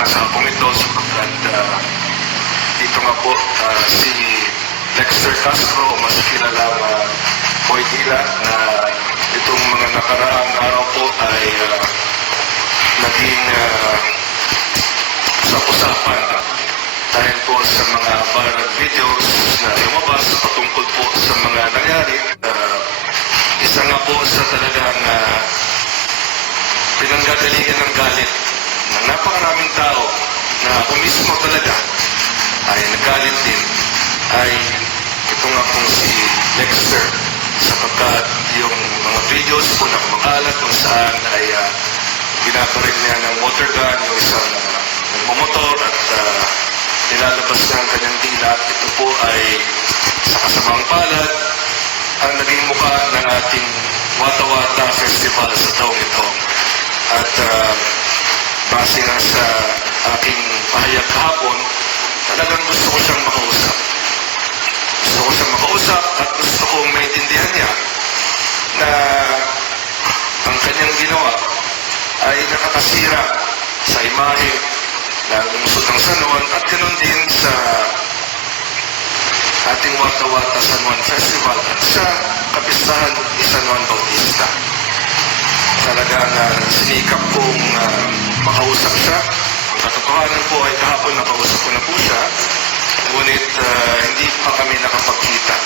nasabong ito sapagkat uh, dito nga po ah, si Dexter Castro, mas kilala uh, Boy Dila, na itong mga nakaraang araw po ay ah, naging uh, usap-usapan dahil po sa mga viral videos na lumabas patungkol po sa mga nangyari. Ah, isa nga po sa talagang uh, pinanggagalingan ng galit napakaraming tao na ako mismo talaga ay nagalit din ay ito nga pong si Dexter sapagkat yung mga videos po na kumakalat kung saan ay uh, binabaril niya ng water gun yung isang uh, nagmumotor at uh, nilalabas niya ang kanyang dila. Ito po ay sa kasamang palad ang naging mukha ng ating Wata-Wata Festival sa taong ito. At uh, base nga sa aking pahayag kahapon, talagang gusto ko siyang makausap. Gusto ko siyang makausap at gusto kong maintindihan niya na ang kanyang ginawa ay nakakasira sa imahe ng lungsod ng San Juan at ganoon din sa ating Wata-Wata San Juan Festival at sa kapistahan ni San Juan Bautista. Talagang uh, sinikap kong po ay kahapon nakausap ko na po siya. Ngunit uh, hindi pa kami nakapagkita.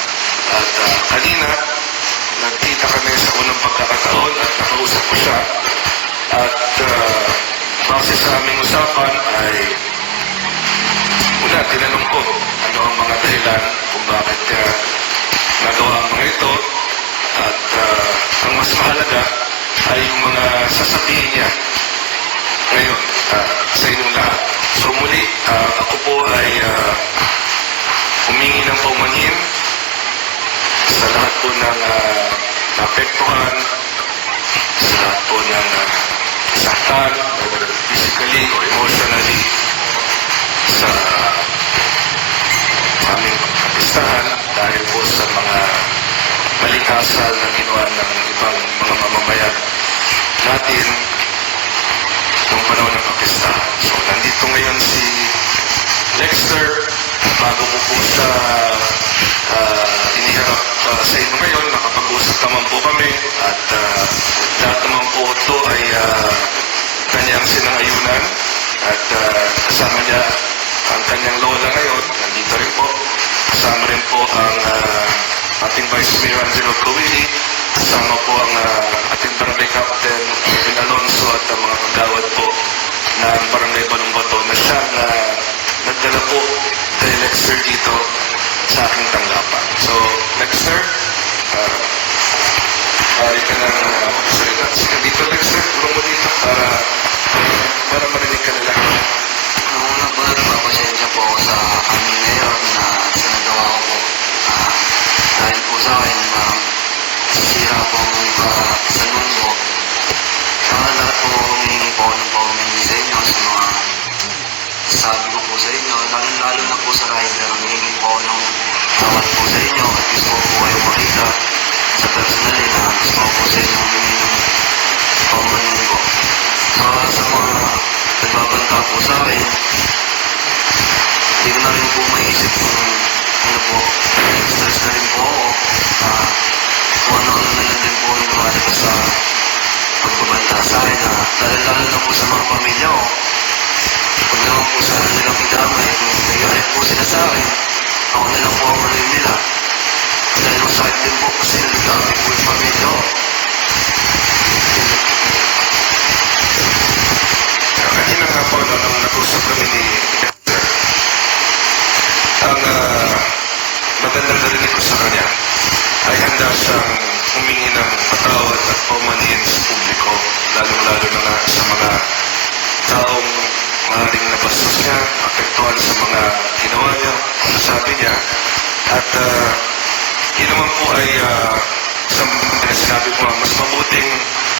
At uh, kanina, nagkita kami sa unang pagkakataon at nakausap ko siya. At uh, base sa aming usapan ay una, tinanong ko ano ang mga dahilan kung bakit uh, nagawa ang mga ito. At uh, ang mas mahalaga ay yung mga sasabihin niya ngayon uh, sa inyong lahat. So muli, uh, ako po ay uh, humingi ng paumanhin sa lahat po ng uh, naapektuhan, sa lahat po ng uh, saktan, whether physically or emotionally, sa aming kapistahan dahil po sa mga maling asal na ginawa ng ibang mga mamamayan natin noong panahon ng kapistahan. So, nandito ngayon si Dexter. Bago po po sa uh, iniharap uh, sa inyo ngayon, nakapag-usap naman po kami at uh, lahat naman po ito ay uh, kanyang sinangayunan at uh, kasama niya ang kanyang lola ngayon, nandito rin po. Kasama rin po ang uh, ating Vice Mayor Angelo Cowili, kasama po ang uh, ating Barangay Captain Kevin Alonso at ang mga kagawad po ng Barangay Balumbato na siya na nagdala po kay Lexter dito sa aking tanggapan. So, Lexter, uh, ay ka na uh, salita. Sige dito, Lexter, tulong mo dito para para marinig ka nila. Nung una po, nagpapasensya po ako sa amin ngayon na sa nagawa ko po. Ah, dahil po sa akin, parang sisira po ang uh. Sa lahat po, humingi po ng paumingi sa inyo sa mga sabi ko po sa inyo, lalo, lalo na po sa rider, humingi po ako ng tawad po sa inyo at gusto ko po kayo makita sa personal na gusto ko po sa inyo humingi ng paumanhin ko. Sa, sa mga nagbabanta po sa akin, po sila sa akin, ako na lang po ang malim nila. Dahil masakit din po kasi nagdami po yung pamilya ko. Kanina nga po no, nung nag-usap kami ni Dexter, ang uh, magandang narinig ko sa kanya ay handa siyang humingi ng patawad at paumanhin sa publiko, lalong-lalo na nga sa mga taong maaaring nabastos niya, apektuhan sa mga kung sabi niya. At uh, yun naman po ay uh, sa mga sinabi ko, mas mabuting